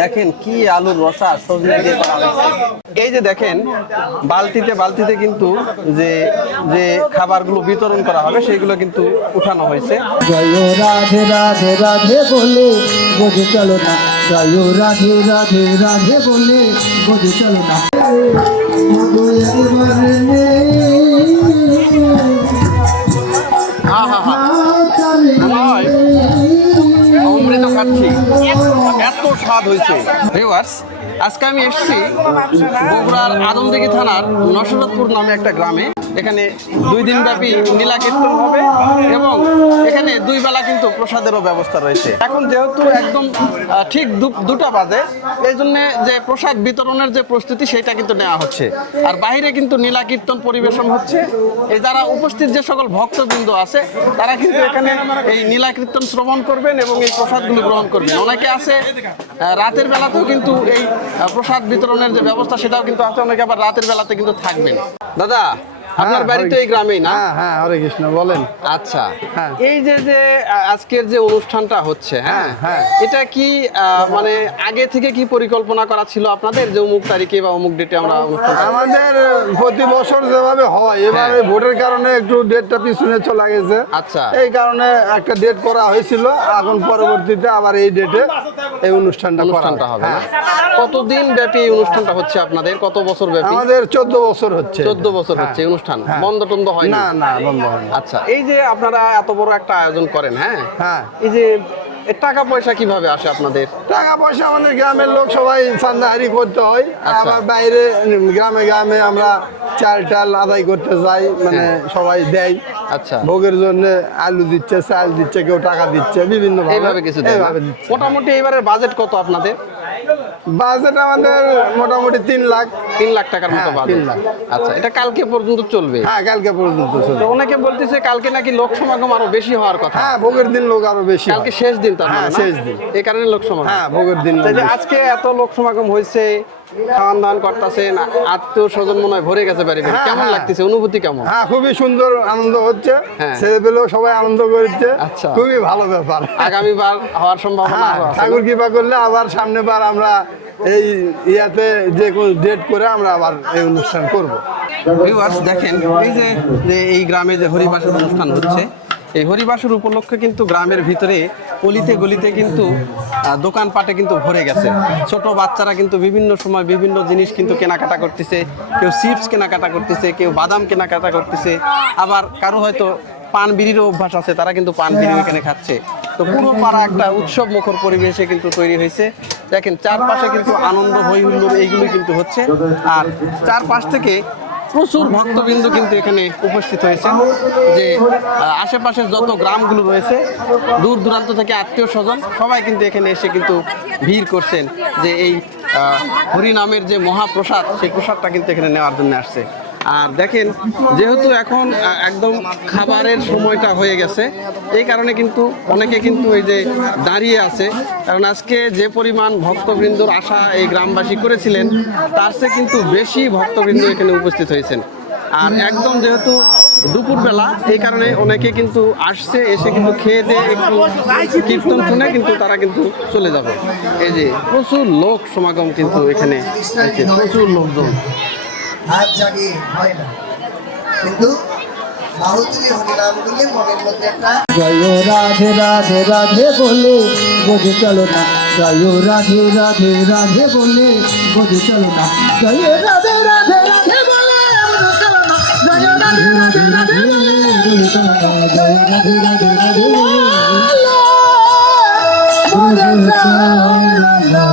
দেখেন কি আলুর রসা সজনে দিয়ে করা হয়েছে। এই যে দেখেন বালতিতে কিন্তু যে যে খাবারগুলো বিতরণ করা হবে সেগুলো কিন্তু উঠানো হয়েছে। জয় রাধে রাধে রাধে বলে বোঝে চলো না, জয় রাধে রাধে রাধে বলে বোঝে চলো না। অমৃত খাচ্ছি, এত স্বাদ হয়েছে। আজকে আমি এসেছি বগুড়ার আদমদীঘি থানার নসরতপুর নামে একটা গ্রামে। এখানে 2 দিন ব্যাপী নীলা কীর্তন হবে এবং এখানে 2 বেলা কিন্তু প্রসাদেরও ব্যবস্থা রয়েছে। এখন যেহেতু একদম ঠিক 2টা বাজে, এই জন্য যে প্রসাদ বিতরণের যে প্রস্তুতি সেটা কিন্তু নেওয়া হচ্ছে। আর বাইরে কিন্তু নীলা কীর্তন পরিবেশন হচ্ছে। এই যারা উপস্থিত যে সকল ভক্তবৃন্দ আছে তারা কিন্তু এখানে এই নীলা কীর্তন শ্রবণ করবেন এবং এই প্রসাদগুলো গ্রহণ করবেন। অনেকে আছে রাতের বেলাতেও কিন্তু এই প্রসাদ বিতরণের যে ব্যবস্থা সেটাও কিন্তু আছে। অনেকে আবার রাতের বেলাতে কিন্তু থাকবেন। দাদা, আপনার বাড়ি তো এই গ্রামেই না? হ্যাঁ, হরে কৃষ্ণ, বলেন। আচ্ছা, এই যে আজকের যে অনুষ্ঠানটা হচ্ছে, হ্যাঁ, এটা কি মানে আগে থেকে কি পরিকল্পনা করা ছিল আপনাদের যে অমুক তারিখে বা অমুক ডেটে আমরা অনুষ্ঠান? আমাদের প্রতি বছর যেভাবে হয়, এবারে ভোটের কারণে একটু ডেটটা পিছনে চলে গেছে। আচ্ছা, এই কারণে একটা ডেট করা হয়েছিল। এখন পরবর্তীতে আবার এই ডেটে এই অনুষ্ঠানটা হবে। কতদিন ব্যাপী এই অনুষ্ঠানটা হচ্ছে আপনাদের? কত বছর ব্যাপী? আমাদের 14 বছর হচ্ছে। 14 বছর হচ্ছে অনুষ্ঠান। বন্ধ টন্ধ হয় না? না, বন্ধ হয় না। আচ্ছা, এই যে আপনারা এত বড় একটা আয়োজন করেন, হ্যাঁ, এই যে টাকা পয়সা কিভাবে আসে আপনাদের? টাকা পয়সা আমাদের গ্রামের লোক সবাই চাঁদাহারি করতে হয়। আবার বাইরে গ্রামে আমরা চাল টাল আদায় করতে যাই, মানে সবাই দেয়। আচ্ছা, ভোগের জন্য আলু দিচ্ছে, চাল দিচ্ছে, কেউ টাকা দিচ্ছে, বিভিন্ন এইভাবে কিছু দিচ্ছে। মোটামুটি এবারের বাজেট কত আপনাদের? বাজেট আমাদের মোটামুটি 3 লাখ টাকার মতো বাজেট। 3 লাখ। আচ্ছা, এটা কালকে পর্যন্ত চলবে? হ্যাঁ, কালকে পর্যন্ত চলবে। তো অনেকে বলতেছে কালকে নাকি লোক সমাগম আরো বেশি হওয়ার কথা। হ্যাঁ, ভোগের দিন লোক আরো বেশি। কালকে শেষ দিন, তার মানে শেষ দিন, এই কারণে লোক সমাগম। হ্যাঁ, ভোগের দিন। আজকে এত লোক সমাগম হয়েছে, খাওয়ান দাওয়ান করতেছেন, আত্মীয় স্বজন মনে হয় ভরে গেছে বাড়ি। কেমন লাগতেছে, অনুভূতি কেমন? হ্যাঁ, খুবই সুন্দর আনন্দ হচ্ছে। ছেলে পেলেও সবাই আনন্দ করছে। আচ্ছা, খুবই ভালো ব্যাপার। আগামীবার হওয়ার সম্ভাবনা আছে? ঠাকুর কৃপা করলে আবার সামনের বার আমরা এই ইয়াতে যে কোনো ডেট করে আমরা আবার এই অনুষ্ঠান করব। ভিউয়ার্স, দেখেন এই যে এই গ্রামে যে হরিবাসর অনুষ্ঠান হচ্ছে, এই হরিবাসর উপলক্ষে কিন্তু গ্রামের ভিতরে অলিতে গলিতে কিন্তু দোকানপাটে কিন্তু ভরে গেছে। ছোট বাচ্চারা কিন্তু বিভিন্ন সময় বিভিন্ন জিনিস কিন্তু কেনাকাটা করতেছে। কেউ চিপস কেনাকাটা করতেছে, কেউ বাদাম কেনাকাটা করতেছে, আবার কারো হয়তো পান বিড়িরও অভ্যাস আছে, তারা কিন্তু পান বিড়ি এখানে খাচ্ছে। তো পুরো পাড়া একটা উৎসব মুখর পরিবেশে কিন্তু তৈরি হয়েছে। দেখেন চারপাশে কিন্তু আনন্দ হই হুল্লোড় এইগুলোই কিন্তু হচ্ছে। আর চারপাশ থেকে প্রচুর ভক্তবৃন্দ কিন্তু এখানে উপস্থিত হয়েছে। যে আশেপাশের যত গ্রামগুলো রয়েছে, দূর দূরান্ত থেকে আত্মীয় স্বজন সবাই কিন্তু এখানে এসে কিন্তু ভিড় করছেন যে এই হরিনামের যে মহাপ্রসাদ, সেই প্রসাদটা কিন্তু এখানে নেওয়ার জন্য আসছে। আর দেখেন, যেহেতু এখন একদম খাবারের সময়টা হয়ে গেছে, এই কারণে কিন্তু অনেকে কিন্তু এই যে দাঁড়িয়ে আছে। কারণ আজকে যে পরিমাণ ভক্তবৃন্দর আশা এই গ্রামবাসী করেছিলেন, তার চেয়ে কিন্তু বেশি ভক্তবৃন্দ এখানে উপস্থিত হয়েছেন। আর একদম যেহেতু দুপুরবেলা, এই কারণে অনেকে কিন্তু আসছে, এসে কিন্তু খেয়ে দিয়ে একটু কীর্তন শুনে কিন্তু তারা কিন্তু চলে যাবে। এই যে প্রচুর লোক সমাগম কিন্তু এখানে হয়েছে, প্রচুর লোকজন। হাত জাগিয়ে হয় না, কিন্তু বাহুতুলি হরিনামগুলি মনের মধ্যে একটা জয় রাধে রাধে রাধে বলে বোঝে চলো না, জয় রাধে রাধে রাধে বলে বোঝে চলো না, জয় রাধে রাধে রাধে বলে বোঝে চলো না, জয় রাধে রাধে রাধে বলে বোঝে চলো না, জয় রাধে রাধে রাধে বলে বোঝে চলো না।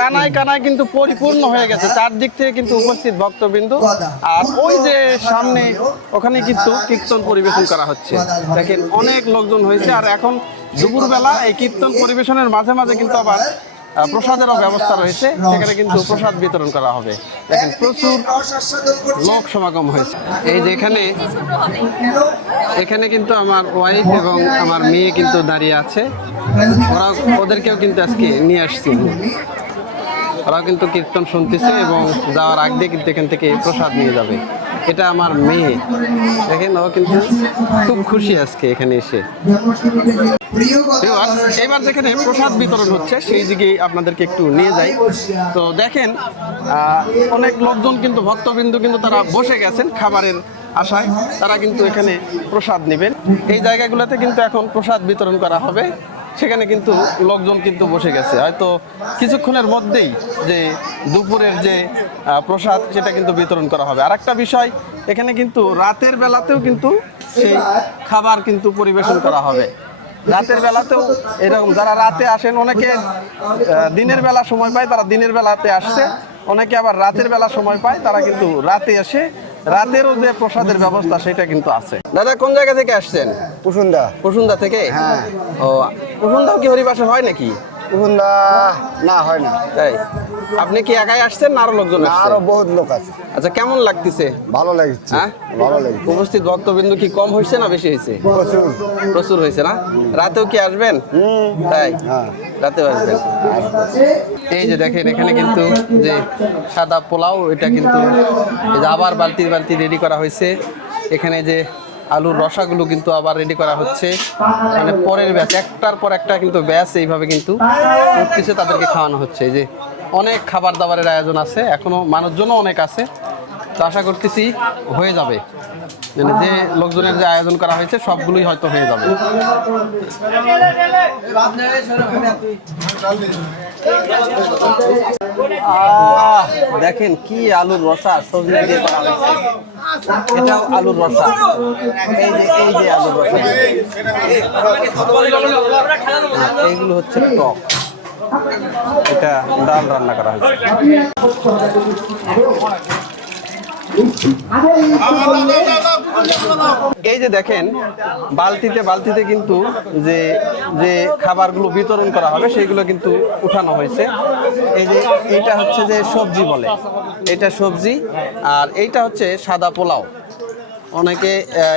কানায় কানায় কিন্তু পরিপূর্ণ হয়ে গেছে, চারদিক থেকে কিন্তু উপস্থিত ভক্তবৃন্দ। আর ওই যে সামনে, ওখানে কিন্তু কীর্তন পরিবেশন করা হচ্ছে। দেখেন অনেক লোকজন হয়েছে। আর এখন দুপুরবেলা এই কীর্তন পরিবেশনের মাঝে মাঝে কিন্তু আবার প্রসাদেরও ব্যবস্থা রয়েছে, সেখানে কিন্তু প্রসাদ বিতরণ করা হবে। দেখেন প্রচুর লোক সমাগম হয়েছে। এই যে এখানে কিন্তু আমার ওয়াইফ এবং আমার মেয়ে কিন্তু দাঁড়িয়ে আছে, ওদেরকেও কিন্তু আজকে নিয়ে আসছি। ওরাও কিন্তু কীর্তন শুনতেছে এবং যাওয়ার আগ দিয়ে কিন্তু এখান থেকে প্রসাদ নিয়ে যাবে। এটা আমার মেয়ে, দেখেন ও কিন্তু খুব খুশি আজকে এখানে এসে। এবার যেখানে প্রসাদ বিতরণ হচ্ছে সেই দিকে আপনাদেরকে একটু নিয়ে যাই। তো দেখেন অনেক লোকজন কিন্তু ভক্তবৃন্দ কিন্তু তারা বসে গেছেন খাবারের আশায়, তারা কিন্তু এখানে প্রসাদ নেবেন। এই জায়গাগুলোতে কিন্তু এখন প্রসাদ বিতরণ করা হবে, সেখানে কিন্তু লোকজন কিন্তু বসে গেছে। হয়তো কিছুক্ষণের মধ্যেই যে দুপুরের যে প্রসাদ সেটা কিন্তু বিতরণ করা হবে। আর একটা বিষয়, এখানে কিন্তু রাতের বেলাতেও কিন্তু সেই খাবার কিন্তু পরিবেশন করা হবে। রাতের বেলাতেও এরকম যারা রাতে আসেন, অনেকে দিনের বেলা সময় পায় তারা দিনের বেলাতে আসছে, অনেকে আবার রাতের বেলা সময় পায় তারা কিন্তু রাতে এসে রাতেরও যে প্রসাদের ব্যবস্থা সেটা কিন্তু আছে। দাদা কোন জায়গা থেকে আসছেন? কুসুন্দা। কুসুন্দা থেকে? হ্যাঁ। ও, কুসুন্দাও কি হরিবাসর হয় নাকি? কুসুন্দা না, হয় না। তাই? আপনি কি একাই আসছেন না আরো লোকজন আসছে? আরো বহুত লোক আছে। আচ্ছা, কেমন লাগতেছে? ভালো লাগছে। হ্যাঁ, ভালো লাগছে। উপস্থিত ভক্তবৃন্দ কি কম হয়েছে না বেশি হয়েছে? প্রচুর। প্রচুর হয়েছে না? রাতেও কি আসবেন? তাই? হ্যাঁ। রাতেও আসবেন। এই যে দেখেন এখানে কিন্তু যে সাদা পোলাও, এটা কিন্তু এই যে আবার বালতি বালতি রেডি করা হয়েছে। এখানে যে আলুর রসাগুলো কিন্তু আবার রেডি করা হচ্ছে, মানে পরের ব্যাচ, একটার পর একটা কিন্তু ব্যাচ এইভাবে কিন্তু উঠতেছে, তাদেরকে খাওয়ানো হচ্ছে। এই যে অনেক খাবার দাবারের আয়োজন আছে, এখনো মানুষজনও অনেক আছে। তো আশা করতেছি হয়ে যাবে, মানে যে লোকজনের যে আয়োজন করা হয়েছে সবগুলোই হয়তো হয়ে যাবে। দেখেন কি আলুর রসা সবজি দিয়ে করা হয়েছে, এটাও আলুর রসা। এই যে আলুর রসা, এইগুলো হচ্ছে টক, এটা ডাল রান্না করা হয়েছে। এই যে দেখেন বালতিতে বালতিতে কিন্তু যে যে খাবারগুলো বিতরণ করা হবে সেইগুলো কিন্তু উঠানো হয়েছে। এই যে এইটা হচ্ছে যে সবজি বলে, এটা সবজি, আর এইটা হচ্ছে সাদা পোলাও। অনেকে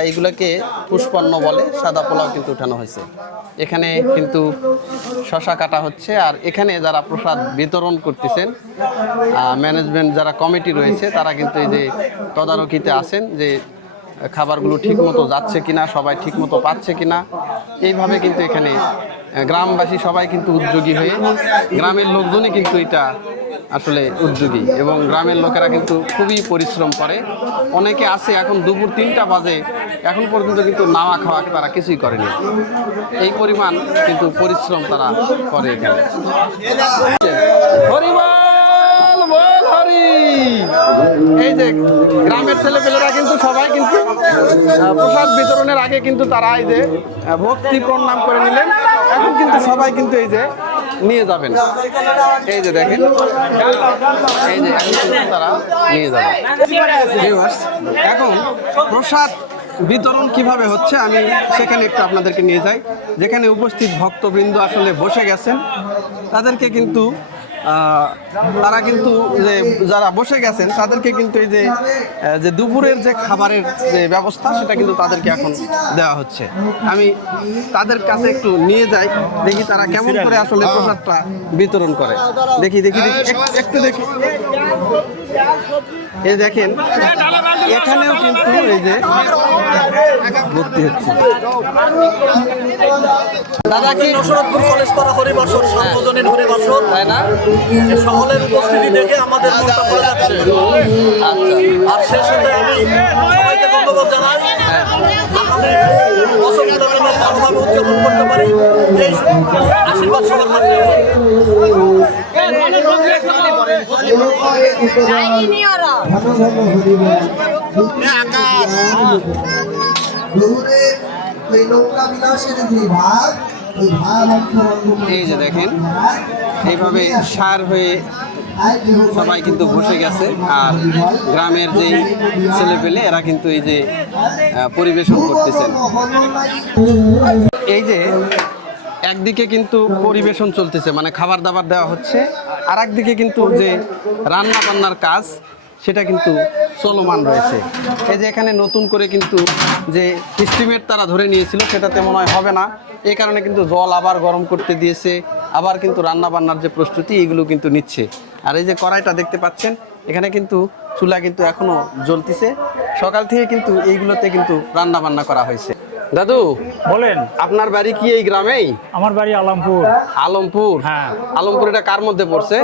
এইগুলোকে পুষ্পান্ন বলে, সাদা পোলাও কিন্তু উঠানো হয়েছে। এখানে কিন্তু শশা কাটা হচ্ছে, আর এখানে যারা প্রসাদ বিতরণ করতেছেন ম্যানেজমেন্ট যারা কমিটি রয়েছে তারা কিন্তু এই যে তদারকিতে আছেন যে খাবারগুলো ঠিকমতো যাচ্ছে কিনা, সবাই ঠিকমতো পাচ্ছে কিনা। এইভাবে কিন্তু এখানে গ্রামবাসী সবাই কিন্তু উদ্যোগী হয়ে, গ্রামের লোকজনই কিন্তু এটা আসলে উদ্যোগী, এবং গ্রামের লোকেরা কিন্তু খুবই পরিশ্রম করে। অনেকে আছে এখন দুপুর 3টা বাজে এখন পর্যন্ত কিন্তু নাওয়া খাওয়া তারা কিছুই করেনি, এই পরিমাণ কিন্তু পরিশ্রম তারা করে এখানে। হরিবল বল হরি। এই যে গ্রামের ছেলেপেলেরা কিন্তু সবাই কিন্তু প্রসাদ বিতরণের আগে কিন্তু তারা এই যে ভক্তি প্রণাম করে নিলেন, এখন কিন্তু সবাই কিন্তু এই যে নিয়ে যাবেন। এই যে দেখেন, এই যে এখন কিন্তু তারা নিয়ে যাবেন। এখন প্রসাদ বিতরণ কিভাবে হচ্ছে আমি সেখানে একটু আপনাদেরকে নিয়ে যাই। যেখানে উপস্থিত ভক্তবৃন্দ আসলে বসে গেছেন তাদেরকে কিন্তু তারা কিন্তু যে যারা বসে গেছেন তাদেরকে কিন্তু এই যে দুপুরের যে খাবারের যে ব্যবস্থা সেটা কিন্তু তাদেরকে এখন দেওয়া হচ্ছে। আমি তাদের কাছে একটু নিয়ে যাই, দেখি তারা কেমন করে আসলে প্রসাদটা বিতরণ করে। দেখি একটু দেখি। এই দেখেন এখানেও কিন্তু এই যে ভর্তি হচ্ছে। দাদা কি নসরতপুর কলেজ পাড়া হরিবাসর সার্বজনীন হরিবাসর, তাই না? সকলের উপস্থিতি দেখে আমাদের মনটা ভরে যাচ্ছে। আর সেই সাথে আমি সবাইকে ধন্যবাদ জানাই। আগামী বছরগুলো যেন ভালোভাবে উদযাপন করতে পারি, এই আশীর্বাদ সবার কাছে। এই যে দেখেন এইভাবে সার হয়ে সবাই কিন্তু বসে গেছে, আর গ্রামের যেই ছেলেপেলে এরা কিন্তু এই যে পরিবেশন করতেছেন। এই যে একদিকে কিন্তু পরিবেশন চলতেছে, মানে খাবার দাবার দেওয়া হচ্ছে, আর একদিকে কিন্তু যে রান্না বান্নার কাজ সেটা কিন্তু চলমান রয়েছে। এই যে এখানে নতুন করে কিন্তু যে এস্টিমেট তারা ধরে নিয়েছিল সেটাতে মনে হয় হবে না, এই কারণে কিন্তু জল আবার গরম করতে দিয়েছে, আবার কিন্তু রান্না বান্নার যে প্রস্তুতি এগুলো কিন্তু নিচ্ছে। আর এই যে কড়াইটা দেখতে পাচ্ছেন, এখানে কিন্তু চুলা কিন্তু এখনো জ্বলতেছে। সকাল থেকে কিন্তু এইগুলোতে কিন্তু রান্না বান্না করা হয়েছে। দাদু বলেন, আপনার বাড়ি কি এই গ্রামেই? আমার বাড়ি আলমপুর। আলমপুর? হ্যাঁ। আলমপুর এটা কার মধ্যে পড়ছে?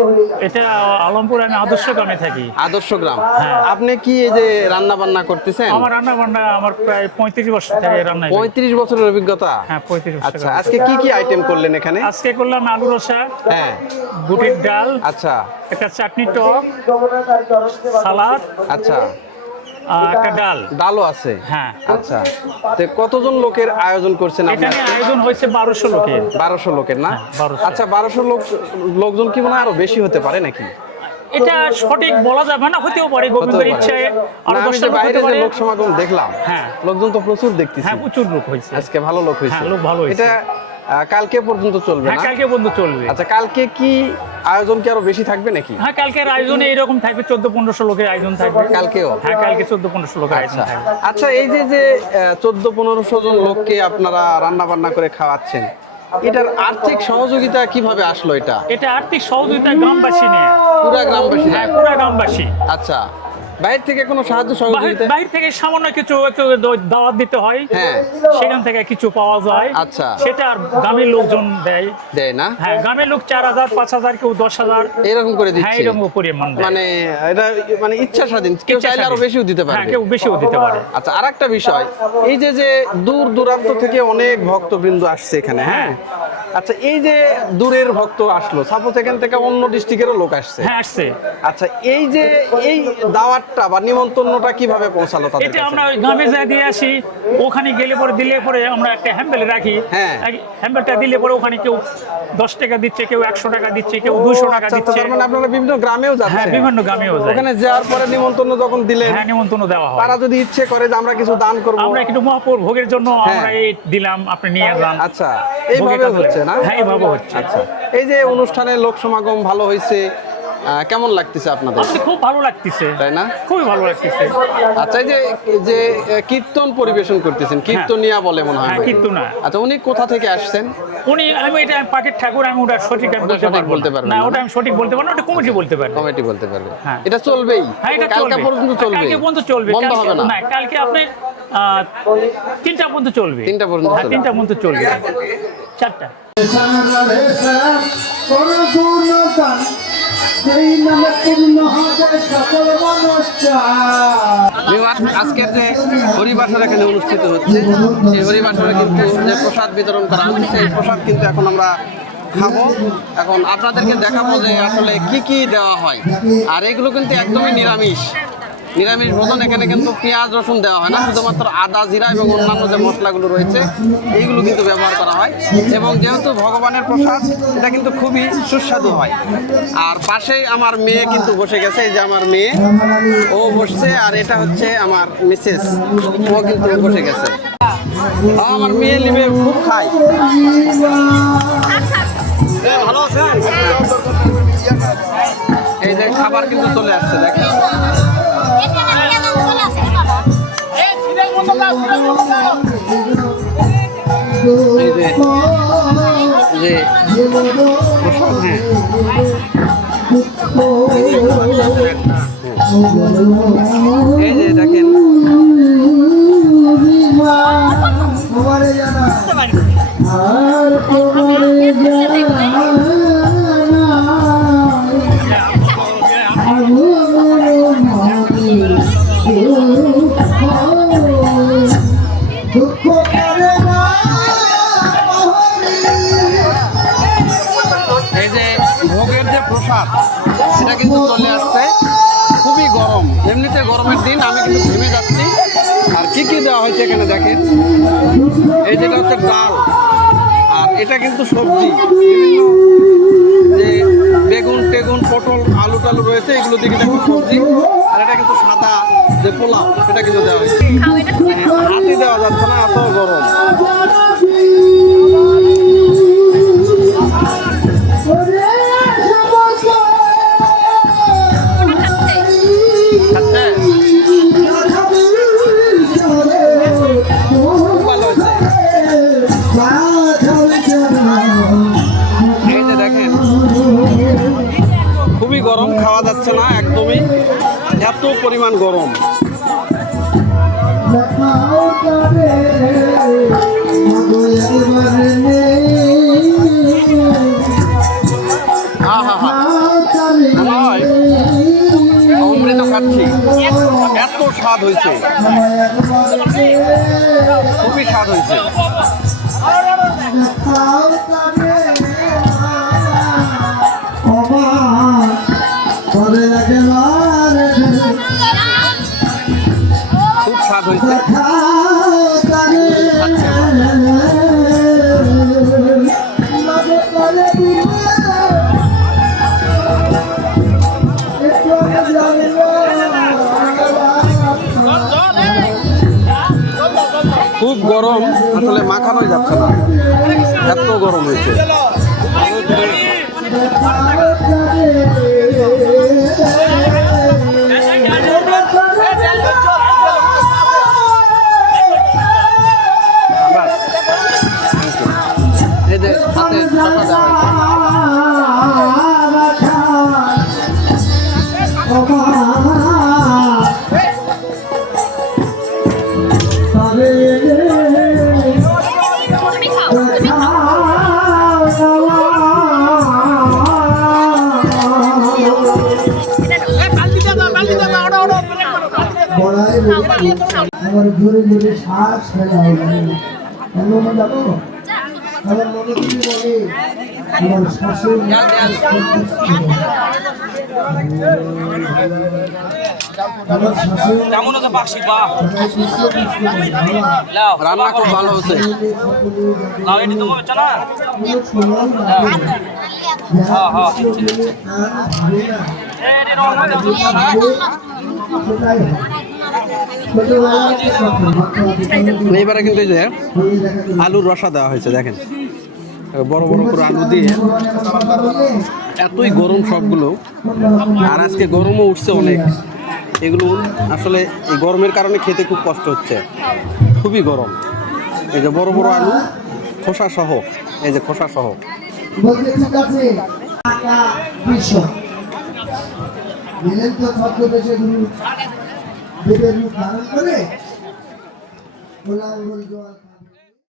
এটা আলমপুর, আমি আদর্শ গ্রামে থাকি। আদর্শ গ্রাম। হ্যাঁ। আপনি কি এই যে রান্না বান্না করতেছেন? আমার রান্না বান্না আমার প্রায় 35 বছর থেকে রান্না। 35 বছরের অভিজ্ঞতা? হ্যাঁ, 35 বছর। আচ্ছা, আজকে কি কি আইটেম করলেন এখানে? আজকে করলাম আলু রসা, হ্যাঁ, বুটের ডাল, আচ্ছা একটা চাটনি, টক, সালাদ, আচ্ছা, একটা ডাল। ডালও আছে? হ্যাঁ। আচ্ছা, তো কতজন লোকের আয়োজন করছেন আপনি? এখানে আয়োজন হয়েছে 1200 লোকের। 1200 লোকের না? হ্যাঁ, 1200। আচ্ছা, 1200 লোকজন কি মনে হয় আরো বেশি হতে পারে নাকি? এটা সঠিক বলা যাবে না, হতেও পারে গোবিন্দের হতেও পারে। ইচ্ছায় আরো না, আমি 10টা যে লোক বাইরে হতে যে পারে। লোক সমাগম দেখলাম, হ্যাঁ। লোকজন তো প্রচুর দেখতেছি। হ্যাঁ, প্রচুর লোক হয়েছে আজকে ভালো লোক হয়েছে। হ্যাঁ, লোক ভালো হয়েছে। এটা কালকে পর্যন্ত চলবে হ্যাঁ, না? কালকে বন্ধু চলবে। আচ্ছা, কালকে কি আয়োজন কি আরো বেশি থাকবে নাকি? হ্যাঁ, কালকের আয়োজনে এরকম থাকবে, 1400-1500 লোকের আয়োজন থাকবে কালকেও? হ্যাঁ, কালকে 1400-1500 লোকের আয়োজন আচ্ছা থাকবে। আচ্ছা, এই যে 1400-1500 জন লোককে আপনারা রান্না বান্না করে খাওয়াচ্ছেন, এটার আর্থিক সহযোগিতা কিভাবে আসলো? এটা আর্থিক সহযোগিতা গ্রামবাসী নিয়ে। পুরা গ্রামবাসী? হ্যাঁ, পুরা গ্রামবাসী। আচ্ছা, বাইরে থেকে কোনো সাহায্য সহযোগিতা? বাইরে থেকে সামান্য কিছু একটু দাওয়াত দিতে হয়, হ্যাঁ। সেখান থেকে কিছু পাওয়া যায়। আচ্ছা। সেটা আর গ্রামের লোকজন দেয়। দেয় না? হ্যাঁ, গ্রামের লোক 4000, 5000, কেউ 10000 এরকম করে হ্যাঁ, দিচ্ছে? এরকম পরিমাণ দেয়। মানে এটা মানে ইচ্ছা স্বাধীন, কেউ চাইলে আরো বেশিও দিতে হ্যাঁ, পারবে। কেউ বেশিও দিতে পারে। আচ্ছা, আর একটা বিষয়, এই যে দূর দূরান্ত থেকে অনেক ভক্তবৃন্দ আসছে এখানে, হ্যাঁ, আচ্ছা, এই যে দূরের ভক্ত আসলো, সাপোজ এখান থেকে অন্য ডিস্ট্রিক্টেরও লোক আসছে, হ্যাঁ, আসছে। আচ্ছা, এই যে এই দাওয়াতটা বা নিমন্ত্রণটা কিভাবে পৌঁছালো তাদের এটা কাছে? আমরা ওই গ্রামে যা দিয়ে আসি, ওখানে গেলে পরে দিলে পরে আমরা একটা হ্যাম্বেলে রাখি। হ্যাঁ। হ্যাম্বেলটা দিলে পরে ওখানে কেউ 10 টাকা দিচ্ছে, কেউ 100 টাকা দিচ্ছে, কেউ 200 টাকা আচ্ছা, দিচ্ছে। তার মানে আপনারা বিভিন্ন গ্রামেও হ্যাঁ, যাচ্ছেন? বিভিন্ন গ্রামেও যায়। ওখানে যাওয়ার পরে নিমন্ত্রণ যখন দিলেন, হ্যাঁ, নিমন্ত্রণ দেওয়া হয়। তারা যদি ইচ্ছে করে যে আমরা কিছু দান করব, আমরা একটু মহাপুর ভোগের জন্য হ্যাঁ। আমরা এই দিলাম, আপনি নিয়ে যান। আচ্ছা, ভোগের এইভাবে কাজে হচ্ছে না? হ্যাঁ, এইভাবে হচ্ছে। আচ্ছা, এই যে অনুষ্ঠানে লোক সমাগম ভালো হয়েছে, কেমন লাগতেছে আপনাদের? আমাদের খুব ভালো লাগতেছে, তাই না? খুবই ভালো লাগতেছে। আচ্ছা, এই যে কীর্তন পরিবেশন করতেছেন, কীর্তনিয়া বলে মনে হয়? হ্যাঁ, কীর্তনা। আচ্ছা, উনি কোথা থেকে আসছেন? আমি এটা পাকের ঠাকুর, আমি ওটা সঠিক আমি ওটা বলতে সঠিক পারবো বলতে না। পারবেন না, না? ওটা আমি সঠিক বলতে পারবো না, ওটা কমিটি বলতে পারবে। কমিটি বলতে পারবে। হ্যাঁ। এটা চলবেই? হ্যাঁ, এটা কালকে চলবে। পর্যন্ত চলবে? কালকে পর্যন্ত চলবে, বন্ধ হবে না? না, কালকে আপনি 3টা পর্যন্ত চলবে। 3টা পর্যন্ত হ্যাঁ, চলবে। 3টা পর্যন্ত চলবে, 4টা। সেই নামে পূর্ণ হবে সকল মনস্কার। আজকের যে হরিবাসর এখানে অনুষ্ঠিত হচ্ছে, সেই হরিবাসরে কিন্তু যে প্রসাদ বিতরণ করা হচ্ছে, সেই প্রসাদ কিন্তু এখন আমরা খাবো। এখন আপনাদেরকে দেখাবো যে আসলে কি কি দেওয়া হয়। আর এগুলো কিন্তু একদমই নিরামিষ ভোজন। এখানে কিন্তু পেঁয়াজ রসুন দেওয়া হয় না, শুধুমাত্র আদা, জিরা এবং অন্যান্য যে মশলাগুলো রয়েছে এইগুলো কিন্তু ব্যবহার করা হয়। এবং যেহেতু ভগবানের প্রসাদ, এটা কিন্তু খুবই সুস্বাদু হয়। আর পাশেই আমার মেয়ে কিন্তু বসে গেছে, এই যে আমার মেয়ে, ও বসছে। আর এটা হচ্ছে আমার মিসেস, ও কিন্তু বসে গেছে। আমার মেয়ে লিবে খুব খায়। ভালো আছেন? এই যে খাবার কিন্তু চলে আসছে, দেখেন। এই যে প্রসাদ, হ্যাঁ, এই যে দেখেন, আর তোমারে জানা দুঃখ করে না এই যে ভোগের যে প্রসাদ, সেটা কিন্তু চলে আসছে। খুবই গরম, এমনিতে গরমের দিন আমি কিন্তু ঘেমে যাচ্ছি। আর কি কি দেওয়া হয়েছে এখানে দেখেন, এই যেটা হচ্ছে ডাল, আর এটা কিন্তু সবজি, বিভিন্ন যে বেগুন টেগুন, পটল, আলু টালু রয়েছে, এগুলো দিকে দেখুন সবজি। আর এটা কিন্তু সাদা যে পোলাও, সেটা কিন্তু দেওয়া হয়েছে। হাতে দেওয়া যাচ্ছে না, এত গরম। আচ্ছা, খুব ভালো হয়েছে। এই যে দেখেন, খুবই গরম, খাওয়া যাচ্ছে না একদমই, এত পরিমাণ গরম। দেখাও তবে মধু একবার নেই আহা হা, মনে হয় অমৃত খাচ্ছি, এত স্বাদ হয়েছে, খুবই স্বাদ হয়েছে। খুব স্বাদ হয়েছে। খুব গরম, আসলে মাখানোই যাচ্ছে না, এত গরম হয়েছে। বাস, এই যে সাথে শসা দেওয়া হয়েছে। আমার ঘুরে ঘুরে শ্বাস ফেলা হবে মনে জানো আমার মনে কি বলে আমার শ্বাসের আমার শ্বাসের রান্না খুব ভালো হয়েছে। এইবারে কিন্তু এই যে আলুর রসা দেওয়া হয়েছে, দেখেন বড় বড় করে আলু দিয়ে, এতই গরম সবগুলো, আর আজকে গরমও উঠছে অনেক। এগুলো আসলে এই গরমের কারণে খেতে খুব কষ্ট হচ্ছে, খুবই গরম। এই যে বড় বড় আলু খোসা সহ, এই যে খোসা সহ। বলতে ঠিক আছে টাকা বিশ্ব দিলেন তো ছদ্মবেশে গুরু দেবের রূপ ধারণ করে গোলাম জল